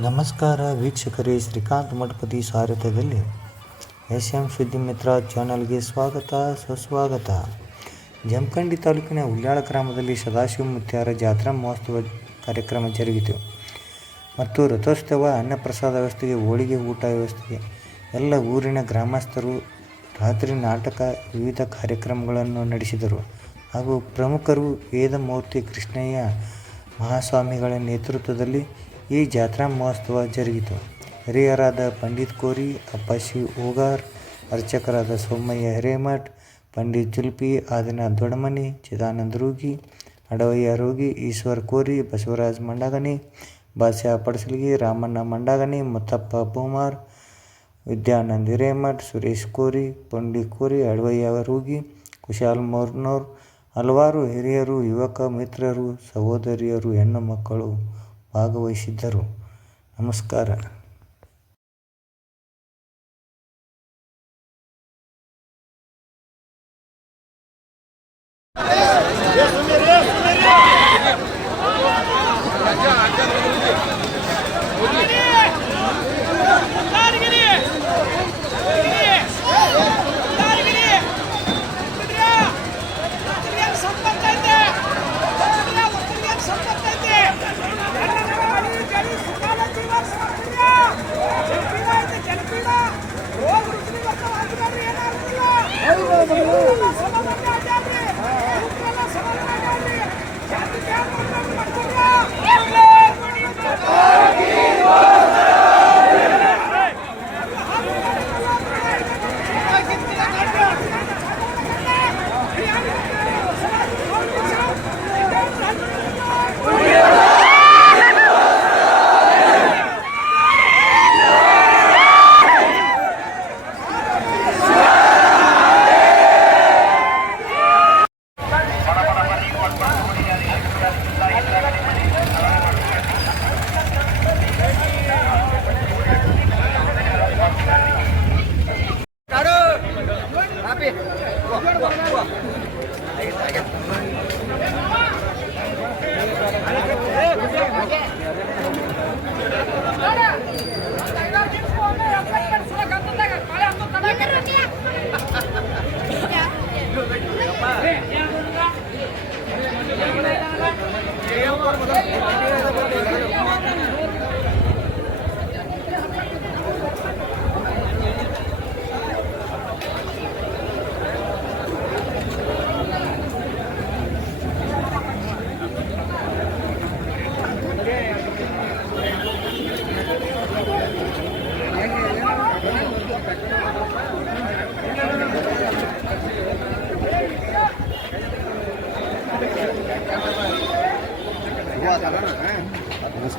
ನಮಸ್ಕಾರ ವೀಕ್ಷಕರೇ, ಶ್ರೀಕಾಂತ್ ಮಠಪತಿ ಸಾರಥ್ಯದಲ್ಲಿ ಎಸ್ ಎಂ ಸುದ್ದಿ ಮಿತ್ರ ಚಾನಲ್ಗೆ ಸ್ವಾಗತ, ಸುಸ್ವಾಗತ. ಜಮಖಂಡಿ ತಾಲೂಕಿನ ಉಳ್ಳಾಳ ಗ್ರಾಮದಲ್ಲಿ ಸದಾಶಿವ ಮುತ್ಯಾರ ಜಾತ್ರಾ ಮಹೋತ್ಸವ ಕಾರ್ಯಕ್ರಮ ಜರುಗಿತು. ಮತ್ತು ರಥೋತ್ಸವ, ಅನ್ನಪ್ರಸಾದ ವ್ಯವಸ್ಥೆಗೆ, ಹೋಳಿಗೆ ಊಟ ವ್ಯವಸ್ಥೆಗೆ ಎಲ್ಲ ಊರಿನ ಗ್ರಾಮಸ್ಥರು ರಾತ್ರಿ ನಾಟಕ, ವಿವಿಧ ಕಾರ್ಯಕ್ರಮಗಳನ್ನು ನಡೆಸಿದರು. ಹಾಗೂ ಪ್ರಮುಖರು ವೇದಮೂರ್ತಿ ಕೃಷ್ಣಯ್ಯ ಮಹಾಸ್ವಾಮಿಗಳ ನೇತೃತ್ವದಲ್ಲಿ ಈ ಜಾತ್ರಾ ಮಹೋತ್ಸವ ಜರುಗಿತು. ಹಿರಿಯರಾದ ಪಂಡಿತ್ ಕೋರಿ, ಅಪ್ಪಾಶಿ ಓಗಾರ್, ಅರ್ಚಕರಾದ ಸೋಮಯ್ಯ ಹಿರೇಮಠ್, ಪಂಡಿತ್ ಜುಲ್ಪಿ ಆದಿನಾಥ್ ದೊಡಮನಿ ಚಿದಾನಂದ ರೋಗಿ, ಅಡವಯ್ಯ ರೋಗಿ, ಈಶ್ವರ್ ಕೋರಿ, ಬಸವರಾಜ್ ಮಂಡಾಗನಿ ಬಾಸ್ಯಾ ಪಡಸಲ್ಗಿ, ರಾಮಣ್ಣ ಮಂಡಾಗನಿ ಮುತ್ತಪ್ಪ ಬೂಮಾರ್ ವಿದ್ಯಾನಂದ್ ಹಿರೇಮಠ್, ಸುರೇಶ್ ಕೋರಿ ಪಂಡಿತ್ ಕೋರಿ ಅಡವಯ್ಯ ರೋಗಿ, ಕುಶಾಲ್ ಮೋರ್ನೋರ್, ಹಲವಾರು ಹಿರಿಯರು, ಯುವಕ ಮಿತ್ರರು, ಸಹೋದರಿಯರು, ಹೆಣ್ಣು ಮಕ್ಕಳು. ಭಾಗವಹಿಸಿದ್ದರು. ನಮಸ್ಕಾರ.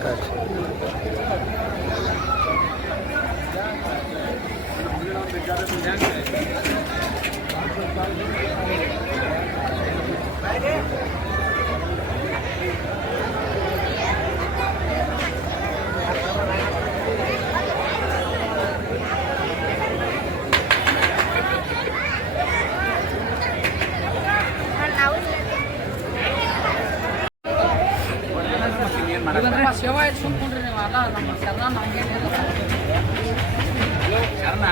ನಮಸ್ಕಾರ ನಮ್ಮ ಸೇವಾ ಇದು ಸುಮ್ಕೊಂಡ್ರಿ ನೀವು ಅಲ್ಲ ನಮ್ಮ ಶರಣ ನಮ್ಗೇನಿಲ್ಲ ಶರಣ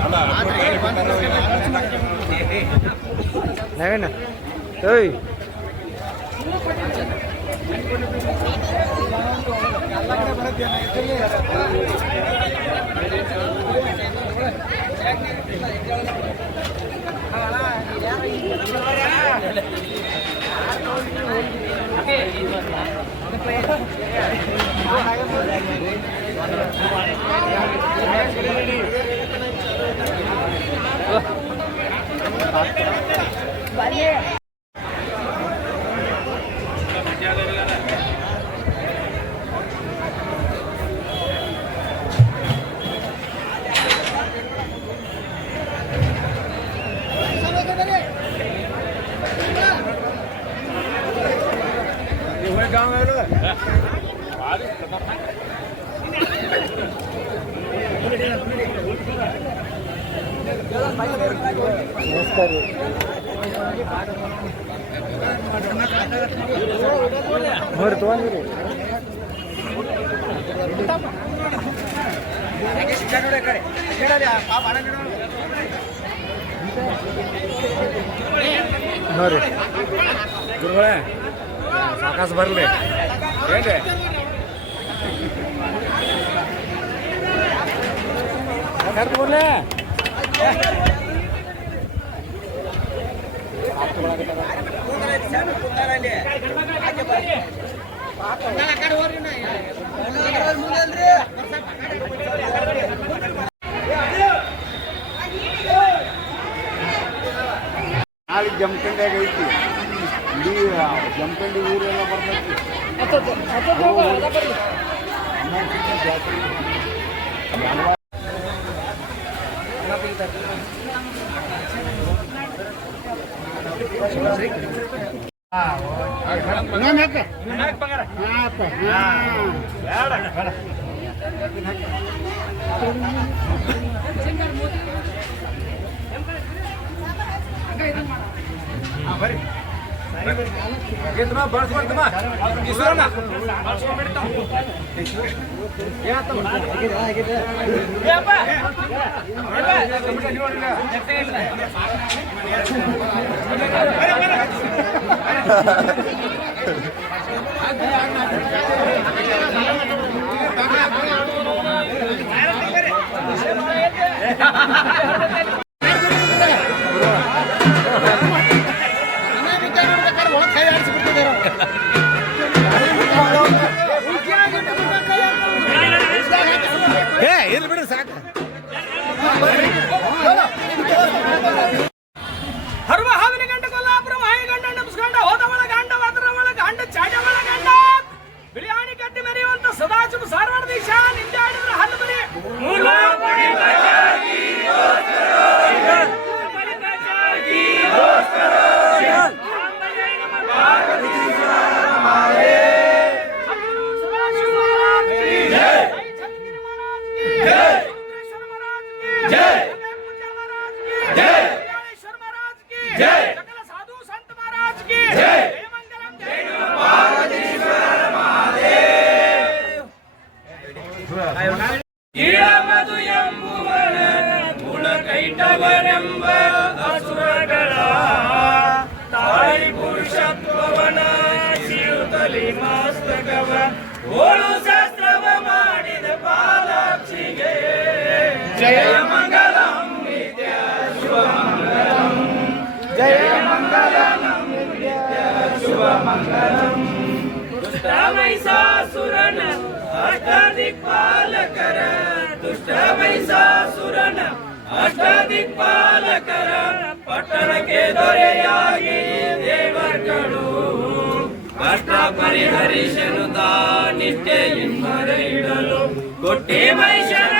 ಹಂಗ ನವೀನ ಏಯ್ ನಮಸ್ಕಾರ Balik. ಸಾಕಾಸ ಬರಲಿ. ಏನ್ರಿ? ಕರ್ದು ಬರ್ಲೆ ನಾಳೆ ಜಮ್ಕಂಡಾಗ ಐತಿ. ಇಡೀ ಜಮಖಂಡಿ ಊರೆಲ್ಲ ಬರ್ತೈತಿ ये तुम्हारा बर्फ पर तुम्हारा किशोर ना बर्फ पर बैठता हूँ क्या तुम ये अपा अपा अरे अरे अरे ಗುಣಕೈಟವರೆಂಬ ಅಸುರಗಳ ತಾಯಿ ಪುರುಷತ್ವವನ ಶಿರುತಲಿ ಮಾಸ್ತಕವ. ಓಳು ಶಾಸ್ತ್ರವ ಮಾಡಿದ ಪಾಲಾಕ್ಷಿಗೆ. ಜಯ ಮಂಗಲಂ, ನಿತ್ಯ ಶುಭ ಮಂಗಲಂ ಜಯ ಮಂಗಲಂ, ನಿತ್ಯ ಶುಭ ಮಂಗಲಂ ದುಷ್ಟ ಮೈಸಾಸುರನ ಅಷ್ಟದಿಕ್ಪಾಲಕರ ದುಷ್ಟ ಮೈಸಾಸುರನ ಅಷ್ಟದಿಕ್ಪಾಲಕರ ಪಟ್ಟಣಕ್ಕೆ ದೊರೆಯಾಗಿ ದೇವರುಗಳು. ಕಷ್ಟ ಪರಿಹರಿಸಲು ಇನ್ಮರ ಇಡಲು. ಕೊಟ್ಟಿ ಮೈಷರ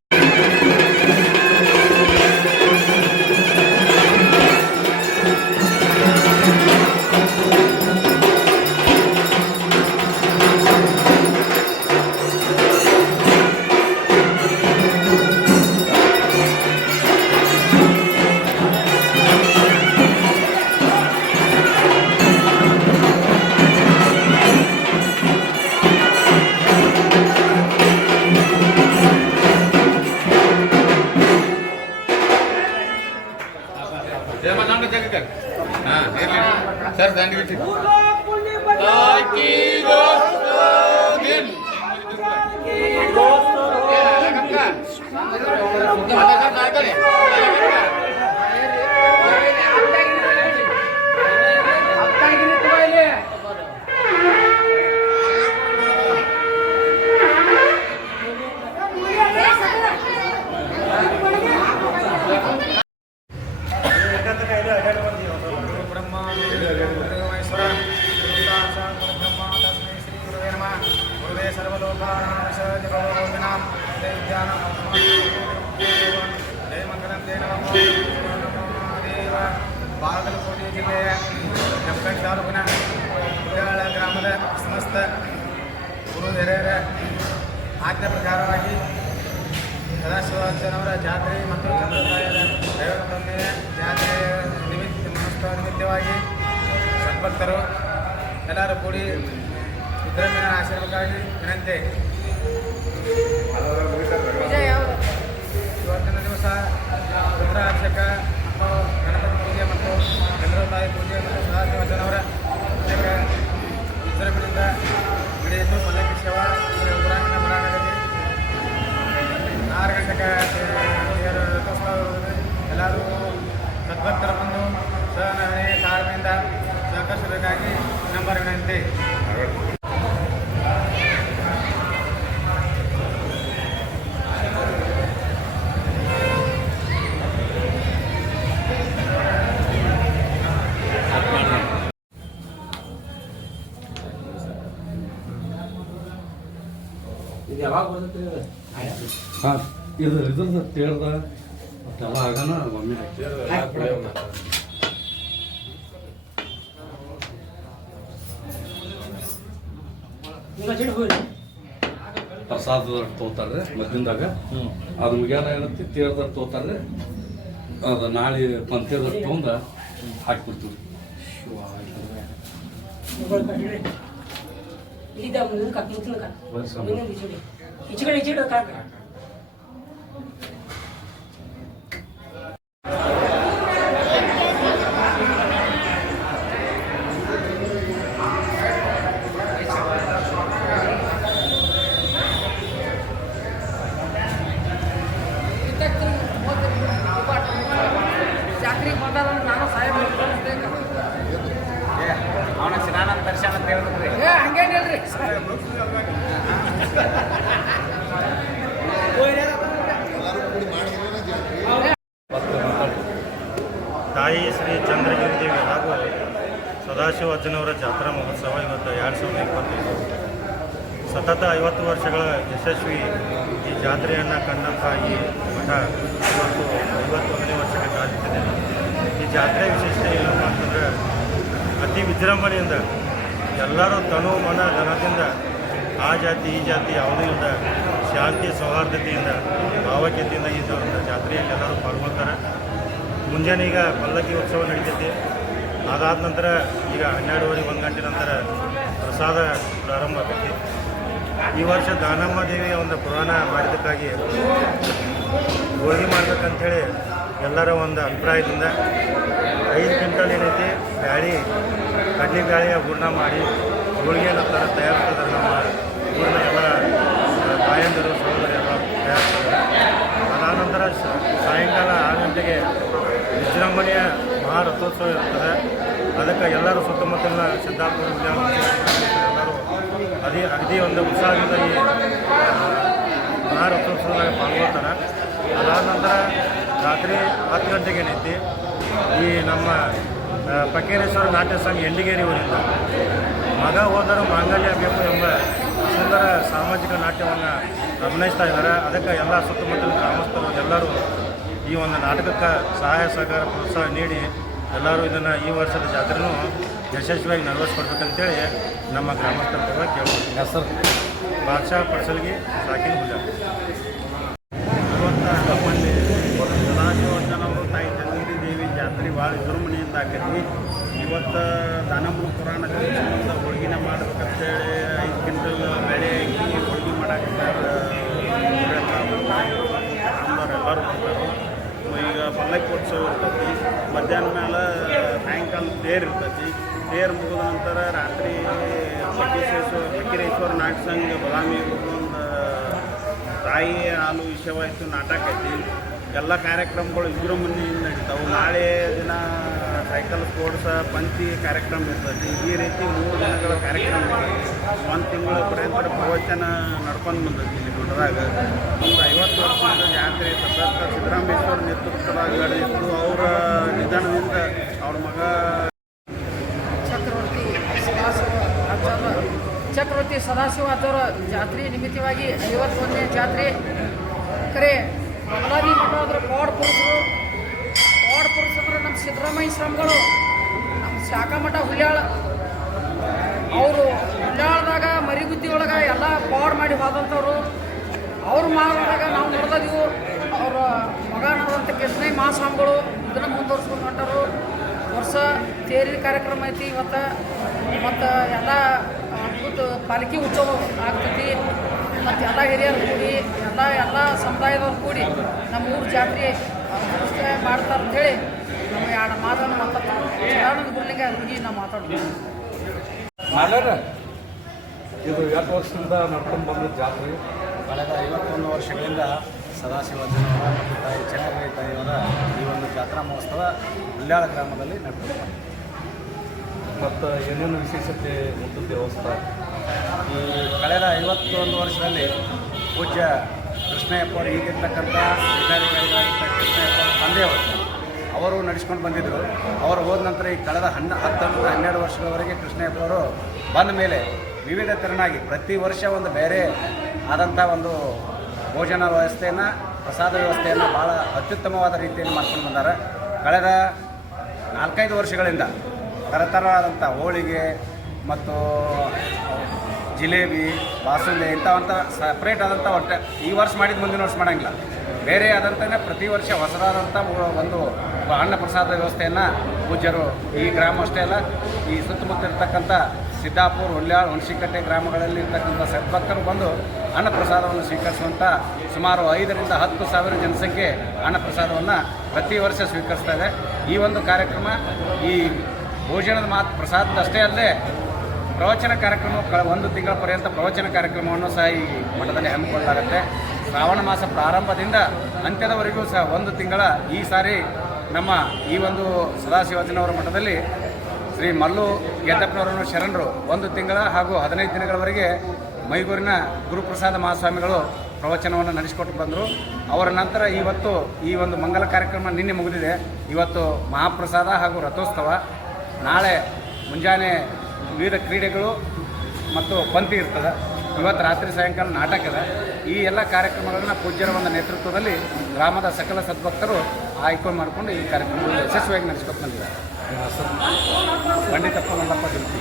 ಸಿದ್ದರಾಮಯ್ಯನ ಆಶೀರ್ವಾದಕ್ಕಾಗಿ ವಿನಂತಿ. ಇವತ್ತಿನ ದಿವಸ ರುದ್ರಾಭಿಷೇಕ ಮತ್ತು ಗಣಪತಿ ಪೂಜೆ ಮತ್ತು ಚಂದ್ರತಾಯಿ ಪೂಜೆ ಮತ್ತು ಸದಾಶಿವಚನವರ ಅಭಿಷೇಕ ವಿಜೃಂಭಣೆಯಿಂದ ನಡೆಯಿತು. ಪಲ್ಲಕ್ಕಿ ಶಿವ ಊರಾಂಗಣ ಬರಾಣದಲ್ಲಿ ಆರು ಗಂಟೆಗೆ ರಥೋತ್ಸವ. ಎಲ್ಲರೂ ಸದ್ಭಕ್ತರು ಬಂದು ಸಹನೆ ತಾಳ್ಮೆಯಿಂದ ಸಹಕರಿಸಬೇಕಾಗಿ ನಂಬರ್ ವಿನಂತಿ. ಹಾಂ ಇದು ಇದ್ರದ್ದು ತೇಳ್ದ ಮತ್ತೆಲ್ಲ ಆಗನ ಒಮ್ಮೆ ಪ್ರಸಾದ ತೋತಾರೆ ಮಧ್ಯದಾಗ ಅದು ಮುಗಿಯಾನ ಏನಂತಿ ತೇರ್ದ ತೋತಾರೆ ಅದು ನಾಳೆ ಪಂಥ್ಯದ ತೊಂದ ಹಾಕ್ಬಿಡ್ತೀವಿ. ಇಲ್ಲಿದ್ದ ಮುಂದಕ್ಕೆ ಮುಂದಕ್ಕೆ ಇನ್ನೊಂದು ಈಚೆ ಈಚೆ ಕಡೆ ಈಚೆ ಕಡೆ ಕಾಕ ಯಶಸ್ವಿ ಈ ಜಾತ್ರೆಯನ್ನು ಕಂಡಂಥ ಈ ಮಠ ಇವತ್ತು ಐವತ್ತೊಂದನೇ ವರ್ಷಕ್ಕೆ ಕಾಲಿಟ್ಟಿದೆ. ಈ ಜಾತ್ರೆ ವಿಶೇಷತೆ ಏನಪ್ಪ ಅಂತಂದರೆ ಅತಿ ವಿಜೃಂಭಣೆಯಿಂದ ಎಲ್ಲರೂ ತನು ಮನ ಧನದಿಂದ ಆ ಜಾತಿ, ಈ ಜಾತಿ ಯಾವುದೂ ಇಲ್ಲದ ಶಾಂತಿ, ಸೌಹಾರ್ದತೆಯಿಂದ ಭಾವೈಕ್ಯತೆಯಿಂದ ಈ ಜಾತ್ರೆಯಲ್ಲಿ ಎಲ್ಲರೂ ಪಾಲ್ಗೊಳ್ತಾರೆ. ಮುಂಜಾನೆ ಈಗ ಪಲ್ಲಕ್ಕಿ ಉತ್ಸವ ನಡೀತೈತಿ. ಅದಾದ ನಂತರ ಈಗ ಹನ್ನೆರಡುವರೆ, ಒಂದು ಗಂಟೆ ನಂತರ ಪ್ರಸಾದ ಪ್ರಾರಂಭ ಆಗೈತಿ. ಈ ವರ್ಷ ದಾನಮ್ಮ ದೇವಿಯ ಒಂದು ಪುರಾಣ ಮಾಡಿದ್ದಕ್ಕಾಗಿ ಹೋಳಿಗೆ ಮಾಡ್ಬೇಕಂಥೇಳಿ ಎಲ್ಲರ ಒಂದು ಅಭಿಪ್ರಾಯದಿಂದ ಐದು ಕ್ವಿಂಟಲ್ ಏನೈತಿ ಬ್ಯಾಳಿ, ಕಡ್ಲಿ ಬ್ಯಾಳಿಯ ಹೂರ್ಣ ಮಾಡಿ ಹೋಳಿಗೆಯನ್ನು ಥರ ತಯಾರಿಸ್ತಾರೆ ನಮ್ಮ ಹೂರ್ಣ ಎಲ್ಲ ತಾಯಂದಿರು, ಸಹೋದರ ಎಲ್ಲ ತಯಾರಿಸ್ತಾರೆ. ಅದಾದ ನಂತರ ಸಾಯಂಕಾಲ ಆರು ಗಂಟೆಗೆ ವಿಜೃಂಭಣೆಯ ಮಹಾರಥೋತ್ಸವ ಇರ್ತದೆ. ಅದಕ್ಕೆ ಎಲ್ಲರೂ ಸುತ್ತಮುತ್ತಲಿನ ಸಿದ್ಧಾರ್ಥ ಅದೇ ಅಗದಿ ಒಂದು ಉತ್ಸಾಹದಿಂದ ಈ ಮಹಾರಥೋತ್ಸವದಾಗ ಪಾಲ್ಗೊಳ್ತಾರೆ. ಅದಾದ ನಂತರ ರಾತ್ರಿ ಹತ್ತು ಗಂಟೆಗೆ ಏನೈತಿ ಈ ನಮ್ಮ ಪಕ್ಕೇರೇಶ್ವರ ನಾಟ್ಯ ಸಂಘ ಎಂಡಿಗೇರಿ ಊರಿಂದ ಮಗ ಹೋದರೂ ಮಾಂಗಲ್ಯ ಬೇಕು ಎಂಬ ಸುಂದರ ಸಾಮಾಜಿಕ ನಾಟ್ಯವನ್ನು ಅಭಿನಯಿಸ್ತಾ ಇದ್ದಾರೆ. ಅದಕ್ಕೆ ಎಲ್ಲ ಸುತ್ತಮುತ್ತಲಿನ ಗ್ರಾಮಸ್ಥರು ಎಲ್ಲರೂ ಈ ಒಂದು ನಾಟಕಕ್ಕೆ ಸಹಾಯ ಸಹಕಾರ ಪ್ರೋತ್ಸಾಹ ನೀಡಿ ಎಲ್ಲರೂ ಇದನ್ನು ಈ ವರ್ಷದ ಜಾತ್ರೆನೂ ಯಶಸ್ವಿಯಾಗಿ ನೆರವೇರಿಸ್ಕೊಡ್ಬೇಕಂತೇಳಿ ನಮ್ಮ ಗ್ರಾಮಸ್ಥರ ಪರವಾಗಿ ಕೇಳ್ಬೋದು ಹೆಸರು ಬಾದಶಾಹ ಪರ್ಸಲ್ಗೆ ಸಾಕಿನ ಹುಲ್ಲ. ನಮ್ಮಲ್ಲಿ ಸದಾಶಿವರ್ಧನವರು ತಾಯಿ ಚಂದ್ರಗಿರಿ ದೇವಿ ಜಾತ್ರೆ ಭಾಳ ವಿಜೃಂಭಣೆಯಿಂದ ಆಕೈತಿ. ಇವತ್ತು ದಾನಮ್ಮ ಪುರಾಣಕ್ಕೆ ಸಂಬಂಧ ಹೋಳಿಗೆನ ಮಾಡ್ಬೇಕಂತೇಳಿ ಐದು ಕ್ವಿಂಟಲ್ ಬೆಳೆ ಹೋಳಿಗೆ ಮಾಡಾಕತ್ತಾರೆ. ಎಲ್ಲರೂ ಬರ್ತಾರೆ ಈಗ ಪಲ್ಲಕ್ಕಿ ಉತ್ಸವ ಇರ್ತೈತಿ. ಮಧ್ಯಾಹ್ನ ಮೇಲೆ ಸಾಯಂಕಾಲ ತೇರು ಇರ್ತೈತಿ. ತೇರು ಮುಗಿದ ನಂತರ ರಾತ್ರಿ ಫಕೀರೇಶ್ವರ ಫಕೀರೇಶ್ವರ ನಾಟಕ ಸಂಘ, ಬದಾಮಿ ಒಂದು ತಾಯಿ ಹಾಲು ವಿಷಯವಾಯಿತು, ನಾಟಕ ಐತಿ. ಎಲ್ಲ ಕಾರ್ಯಕ್ರಮಗಳು ವಿಜೃಂಭಣೆಯಿಂದ ನಡೀತಾವೆ. ನಾಳೆ ದಿನ ಸೈಕಲ್ ಸ್ಪೋರ್ಟ್ಸ ಪಂಚಿ ಕಾರ್ಯಕ್ರಮ ಇರ್ತದೆ ಈ ರೀತಿ ಮೂರು ದಿನಗಳ ಕಾರ್ಯಕ್ರಮ ಒಂದು ತಿಂಗಳ ಪರ್ಯಂತರ ಪ್ರವಚನ ನಡ್ಕೊಂಡು ಬಂದೈತಿ ಇಲ್ಲಿ ಗುಡ್ಡದಾಗ. ಒಂದು ಐವತ್ತು ವರ್ಷದ ಜಾತ್ರೆ ಸತತ ಸಿದ್ದರಾಮೇಶ್ವರ ನೇತೃತ್ವದಾಗ ನಡೆದಿತ್ತು ಅವರ ನಿಧನದಿಂದ ಅವ್ರ ಮಗ ಚಕ್ರವರ್ತಿ ಸದಾಶಿವ ಆಚಾರ್ಯ ಜಾತ್ರೆ ನಿಮಿತ್ತವಾಗಿ ಐವತ್ತೊಂದನೇ ಜಾತ್ರೆ. ಕರೆ ಬದಲಾಗಿ ಮಠದ್ರ ಪವಾಡ ಪುರುಷರು ಪವಾಡ ಪುರುಷರು ನಮ್ಮ ಸಿದ್ದರಾಮಯ್ಯ ಶ್ರಮಗಳು ನಮ್ಮ ಶಾಖಾ ಮಠ ಹುಲ್ಯಾಳ. ಅವರು ಹುಲ್ಯಾಳದಾಗ ಮರಿಗುದ್ದಿ ಒಳಗೆ ಎಲ್ಲ ಪಾಡ್ ಮಾಡಿ ಹೋದಂಥವ್ರು ಅವ್ರು ಮಾಡಿದಾಗ ನಾವು ನೋಡ್ದಿವು ಅವರ ಮಗ ನಡೆದಂಥ ಕೃಷ್ಣಯ್ಯ ಮಹಾಸ್ವಾಮಿಗಳು ಇದನ್ನು ಮುಂದುವರ್ಸ್ಕೊಂಡು ಹೊಂಟರು. ವರ್ಷ ತೇರಿನ ಕಾರ್ಯಕ್ರಮ ಐತಿ ಇವತ್ತು. ಮತ್ತು ಎಲ್ಲ ಅದ್ಭುತ ಪಾಲಿಕೆ ಉತ್ಸವ ಆಗ್ತೈತಿ. ಮತ್ತು ಎಲ್ಲ ಹಿರಿಯರು ಕೂಡಿ ಎಲ್ಲ ಎಲ್ಲ ಸಮುದಾಯದವ್ರು ಕೂಡಿ ನಮ್ಮ ಊರು ಜಾತ್ರೆ ವ್ಯವಸ್ಥೆ ಮಾಡ್ತಾರೆ ಅಂತೇಳಿ ನಮ್ಮ ಎರಡು ಮಾತನ್ನು ಮಾತಾಡ್ತಾರೆ ಚಿದಾನಂದ ಗುರುಲಿಂಗ ಹುಡುಗಿ ನಾವು ಮಾತಾಡ್ತೀವಿ ಮಾಡ್ಯಾರ ಇದು ಎರಡು ವರ್ಷದಿಂದ ನಡ್ಕೊಂಡು ಬಂದ ಜಾತ್ರೆ. ಕಳೆದ ಐವತ್ತೊಂದು ವರ್ಷಗಳಿಂದ ಸದಾಶಿವಜನವರ ಮತ್ತು ತಾಯಿ ಚೆನ್ನಾಗಿ ತಾಯಿಯವರ ಈ ಒಂದು ಜಾತ್ರಾ ಮಹೋತ್ಸವ ಉಳ್ಳಾಳ ಗ್ರಾಮದಲ್ಲಿ ನಡೆದಿದೆ ಮತ್ತು ಏನೇನು ವಿಶೇಷತೆ ಒಂದು ದೇವಸ್ಥಾನ ಈ ಕಳೆದ ಐವತ್ತೊಂದು ವರ್ಷದಲ್ಲಿ ಪೂಜ್ಯ ಕೃಷ್ಣಯ್ಯಪ್ಪ ಅವರು ಈಗಿರ್ತಕ್ಕಂಥ ಅಧಿಕಾರಿಗಳಾಗಿದ್ದ ಕೃಷ್ಣಯ್ಯಪ್ಪ ಅವರ ತಂದೆಯವರು. ಅವರು ನಡೆಸ್ಕೊಂಡು ಬಂದಿದ್ದರು ಅವರು ಹೋದ ನಂತರ ಈ ಕಳೆದ ಹನ್ನ ಹತ್ತೊಂಬತ್ತು ಹನ್ನೆರಡು ವರ್ಷಗಳವರೆಗೆ ಕೃಷ್ಣಯ್ಯಪ್ಪ ಅವರು ಬಂದ ಮೇಲೆ ವಿವಿಧ ತೆರನಾಗಿ ಪ್ರತಿ ವರ್ಷ ಒಂದು ಬೇರೆ ಆದಂಥ ಒಂದು ಭೋಜನ ವ್ಯವಸ್ಥೆಯನ್ನು, ಪ್ರಸಾದ ವ್ಯವಸ್ಥೆಯನ್ನು ಭಾಳ ಅತ್ಯುತ್ತಮವಾದ ರೀತಿಯಲ್ಲಿ ಮಾಡ್ಕೊಂಡು ಬಂದಾರೆ. ಕಳೆದ ನಾಲ್ಕೈದು ವರ್ಷಗಳಿಂದ ಥರ ಥರ ಆದಂಥ ಹೋಳಿಗೆ ಮತ್ತು ಜಿಲೇಬಿ, ಬಾಸುಂದಿ, ಇಂಥವಂಥ ಸಪ್ರೇಟ್ ಆದಂಥ ಹೊಟ್ಟೆ. ಈ ವರ್ಷ ಮಾಡಿದ ಮುಂದಿನ ವರ್ಷ ಮಾಡೋಂಗಿಲ್ಲ. ಬೇರೆ ಆದಂಥನೇ ಪ್ರತಿ ವರ್ಷ ಹೊಸದಾದಂಥ ಒಂದು ಅನ್ನ ಪ್ರಸಾದ ವ್ಯವಸ್ಥೆಯನ್ನು ಪೂಜ್ಯರು ಈ ಗ್ರಾಮ ಅಷ್ಟೇ ಅಲ್ಲ, ಈ ಸುತ್ತಮುತ್ತ ಇರ್ತಕ್ಕಂಥ ಸಿದ್ದಾಪುರ ಹುಲ್ಯಾಳ್ ಹುಣಸಿಕಟ್ಟೆ ಗ್ರಾಮಗಳಲ್ಲಿ ಇರ್ತಕ್ಕಂಥ ಸದ್ಭಕ್ತರು ಬಂದು ಅನ್ನ ಪ್ರಸಾದವನ್ನು ಸ್ವೀಕರಿಸುವಂಥ ಸುಮಾರು ಐದರಿಂದ ಹತ್ತು ಸಾವಿರ ಜನಸಂಖ್ಯೆ ಅನ್ನಪ್ರಸಾದವನ್ನು ಪ್ರತಿ ವರ್ಷ ಸ್ವೀಕರಿಸ್ತಾ ಇದೆ. ಈ ಒಂದು ಕಾರ್ಯಕ್ರಮ ಈ ಭೋಜನದ ಮಾತು ಪ್ರಸಾದದಷ್ಟೇ ಅಲ್ಲದೆ ಪ್ರವಚನ ಕಾರ್ಯಕ್ರಮ ಒಂದು ತಿಂಗಳ ಪರ್ಯಂತ ಪ್ರವಚನ ಕಾರ್ಯಕ್ರಮವನ್ನು ಸಹ ಈ ಮಠದಲ್ಲಿ ಹಮ್ಮಿಕೊಳ್ಳಲಾಗುತ್ತೆ. ಶ್ರಾವಣ ಮಾಸ ಪ್ರಾರಂಭದಿಂದ ಅಂತ್ಯದವರೆಗೂ ಸಹ ಒಂದು ತಿಂಗಳ ಈ ಸಾರಿ ನಮ್ಮ ಈ ಒಂದು ಸದಾಶಿವಜನವರ ಮಠದಲ್ಲಿ ಶ್ರೀ ಮಲ್ಲು ಗೆದ್ದಪ್ಪನವರನ್ನು ಶರಣರು ಒಂದು ತಿಂಗಳ ಹಾಗೂ ಹದಿನೈದು ದಿನಗಳವರೆಗೆ ಮೈಗೂರಿನ ಗುರುಪ್ರಸಾದ ಮಹಾಸ್ವಾಮಿಗಳು ಪ್ರವಚನವನ್ನು ನಡೆಸಿಕೊಟ್ಟು ಬಂದರು. ಅವರ ನಂತರ ಇವತ್ತು ಈ ಒಂದು ಮಂಗಲ ಕಾರ್ಯಕ್ರಮ ನಿನ್ನೆ ಮುಗಿದಿದೆ. ಇವತ್ತು ಮಹಾಪ್ರಸಾದ ಹಾಗೂ ರಥೋತ್ಸವ. ನಾಳೆ ಮುಂಜಾನೆ ವಿವಿಧ ಕ್ರೀಡೆಗಳು ಮತ್ತು ಪಂಕ್ತಿ ಇರ್ತದೆ. ಇವತ್ತು ರಾತ್ರಿ ಸಾಯಂಕಾಲ ನಾಟಕ ಇದೆ. ಈ ಎಲ್ಲ ಕಾರ್ಯಕ್ರಮಗಳನ್ನು ಪೂಜ್ಯರ ಒಂದು ನೇತೃತ್ವದಲ್ಲಿ ಗ್ರಾಮದ ಸಕಲ ಸದ್ಭಕ್ತರು ಆಯ್ಕೆ ಮಾಡಿಕೊಂಡು ಈ ಕಾರ್ಯಕ್ರಮವನ್ನು ಯಶಸ್ವಿಯಾಗಿ ನಡೆಸ್ಕೊತ ಬಂದಿದ್ದಾರೆ. ಪಂಡಿತಪ್ಪ ಮಂಡಪ್ಪ ಜಂತಿ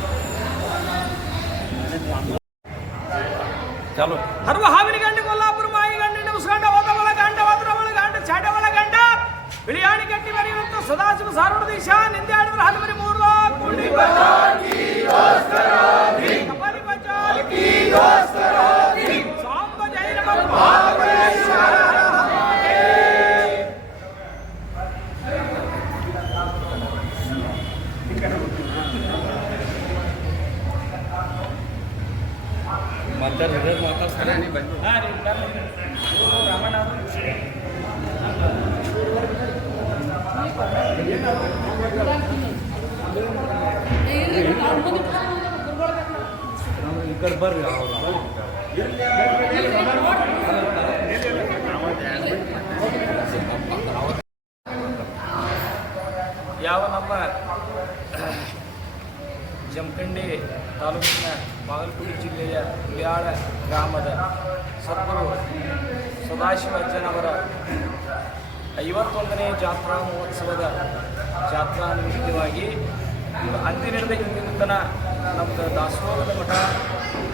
ಚಲೋ. ಹರ್ವ ಹಾವಿನ ಗಂಡ ಕೊಲ್ಲಾಪುರ ಮಾಯಿ ಗಂಡ ನಮಸ್ಕಂಡ ಗಂಡ ಗಂಡ ಚಾಡವಳ ಗಂಡ. ಬಿಳಿಯಾಣಿ ಗಟ್ಟಿ ಮರಿಯುವಂತ ಸದಾಶಿವ ಸಾರೋಡ ದೇಶ ನಿಂದೆ ಆಡಿದ್ರೆ ಹಲವರಿ ಮೂರು. ಕುಂಡಿ Mantar, mantar, mantar. Nah, ini banyak. ಬರ್ರಿ ಅವ್ರು ಯಾವ ನಮ್ಮ ಜಮಖಂಡಿ ತಾಲೂಕಿನ ಬಾಗಲಕೋಟೆ ಜಿಲ್ಲೆಯ ಉಳ್ಯಾಳ ಗ್ರಾಮದ ಸದ್ಗುರು ಸದಾಶಿವಜ್ಜನವರ ಐವತ್ತೊಂದನೇ ಜಾತ್ರಾ ಮಹೋತ್ಸವದ ಜಾತ್ರಾ ನಿಮಿತ್ತವಾಗಿ ಅಂದಿನಿಂದ ಇಂದಿನ ತನ ನಮ್ಮದು ದಾಸೋಹದ ಮಠ,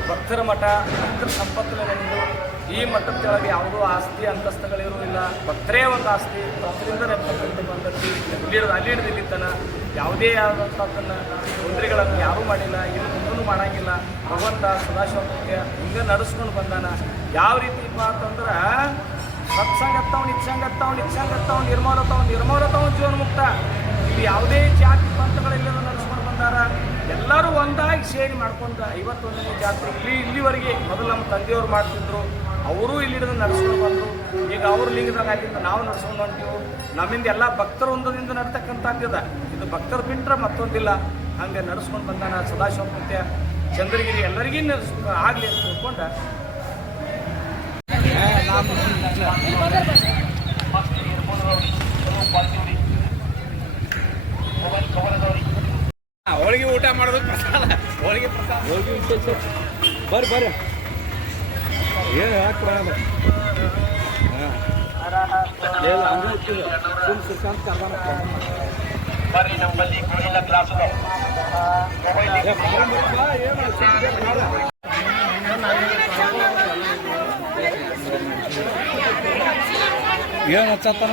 ಭಕ್ತರ ಮಠ, ಭಕ್ತರ ಸಂಪತ್ತಿನಲ್ಲಿಂದು ಈ ಮಠದ ಕೆಳಗೆ ಯಾವುದೋ ಆಸ್ತಿ ಅಂತಸ್ತುಗಳಿರುವುದಿಲ್ಲ ಭಕ್ತರೇ ಒಂದು ಆಸ್ತಿ. ಭಕ್ತರಿಂದ ನೆಪ್ಪಟ್ಟು ಬಂದದ್ದು ಅಲ್ಲಿ ಅಲ್ಲಿಡಿದ ತನ ಯಾವುದೇ ಆದಂಥದ್ದನ್ನು ತೊಂದರೆಗಳನ್ನು ಯಾರೂ ಮಾಡಿಲ್ಲ ಇದು ಮುಂದೂ ಮಾಡಂಗಿಲ್ಲ. ಭಗವಂತ ಸದಾಶಿವಕ್ಕೆ ಹಿಂಗೆ ನಡೆಸ್ಕೊಂಡು ಬಂದಾನ. ಯಾವ ರೀತಿ ಇಪ್ಪ ಅಂತಂದ್ರೆ ಸತ್ಸಂಗತ್ತವ್ ನಿತ್ಸಂಗತ್ತವ್ ನಿತ್ಸಂಗತ್ತವ್ ನಿರ್ಮಲತವ್ ನಿರ್ಮಲತವ್ ಜೀವನ ಮುಕ್ತ ಇಲ್ಲಿ ಯಾವುದೇ ಜಾತಿ ಪಂಥಗಳಿಲ್ಲದ ಎಲ್ಲರೂ ಒಂದಾಗಿ ಸೇರಿ ಮಾಡ್ಕೊಂಡು ಐವತ್ತೊಂದನೇ ಜಾತ್ರೆ. ಇಲ್ಲಿ, ಇಲ್ಲಿವರೆಗೆ ಮೊದಲು ನಮ್ಮ ತಂದೆಯವರು ಮಾಡ್ತಿದ್ರು. ಅವರು ಇಲ್ಲಿ ಹಿಡಿದು ನಡ್ಸ್ಕೊಂಡು ಬಂದರು. ಈಗ ಅವ್ರ ಲಿಂಗದಾಗ ಆಗಿದ್ದು ನಾವು ನಡ್ಸ್ಕೊಂಡು ಹೊಂಟೀವಿ ನಮ್ಮಿಂದ ಎಲ್ಲ ಭಕ್ತರು ಒಂದದಿಂದ ನಡ್ತಕ್ಕಂಥದ್ದಿದೆ ಇದು ಭಕ್ತರು ಬಿಟ್ಟರೆ ಮತ್ತೊಂದಿಲ್ಲ. ಹಂಗೆ ನಡ್ಸ್ಕೊಂಡು ಬಂದಾನ ಸದಾಶಿವ ಮತ್ತೆ ಚಂದ್ರಗಿರಿ ಎಲ್ಲರಿಗೂ ಆಗಲಿ ಅಂತ ತಿಳ್ಕೊಂಡ. ಹೋಳಿಗೆ ಊಟ ಮಾಡೋದು ಪ್ರಸಾದ. ಹೋಳಿಗೆ ಪ್ರಸಾದ. ಬರ್ರಿ ಬರ್ರಿ. ಏನು ಯಾಕೆ ಬರೋದು ಏನು ಹಚ್ಚತ್ತಾನ?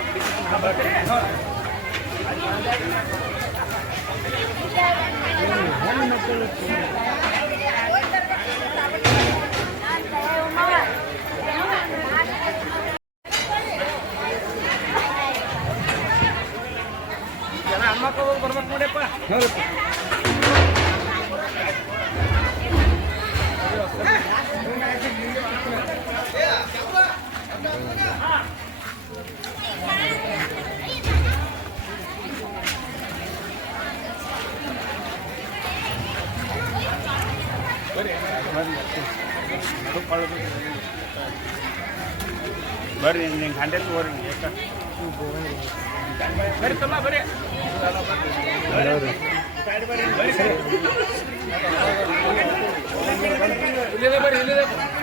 Yeah. ಬರ್ರಿ ನಿಂಗೆ ಹಂಡ್ರೆಡ್ ಬರ್ರಿ ಬರ್ರಿ ತಮ್ಮ ಬರ್ರಿ. ಇಲ್ಲಿದೆ ಬರ್ರಿ ಇಲ್ಲಿದೆ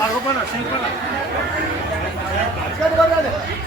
ಅಡಿಯಾವಣ ಬರ್ರಿ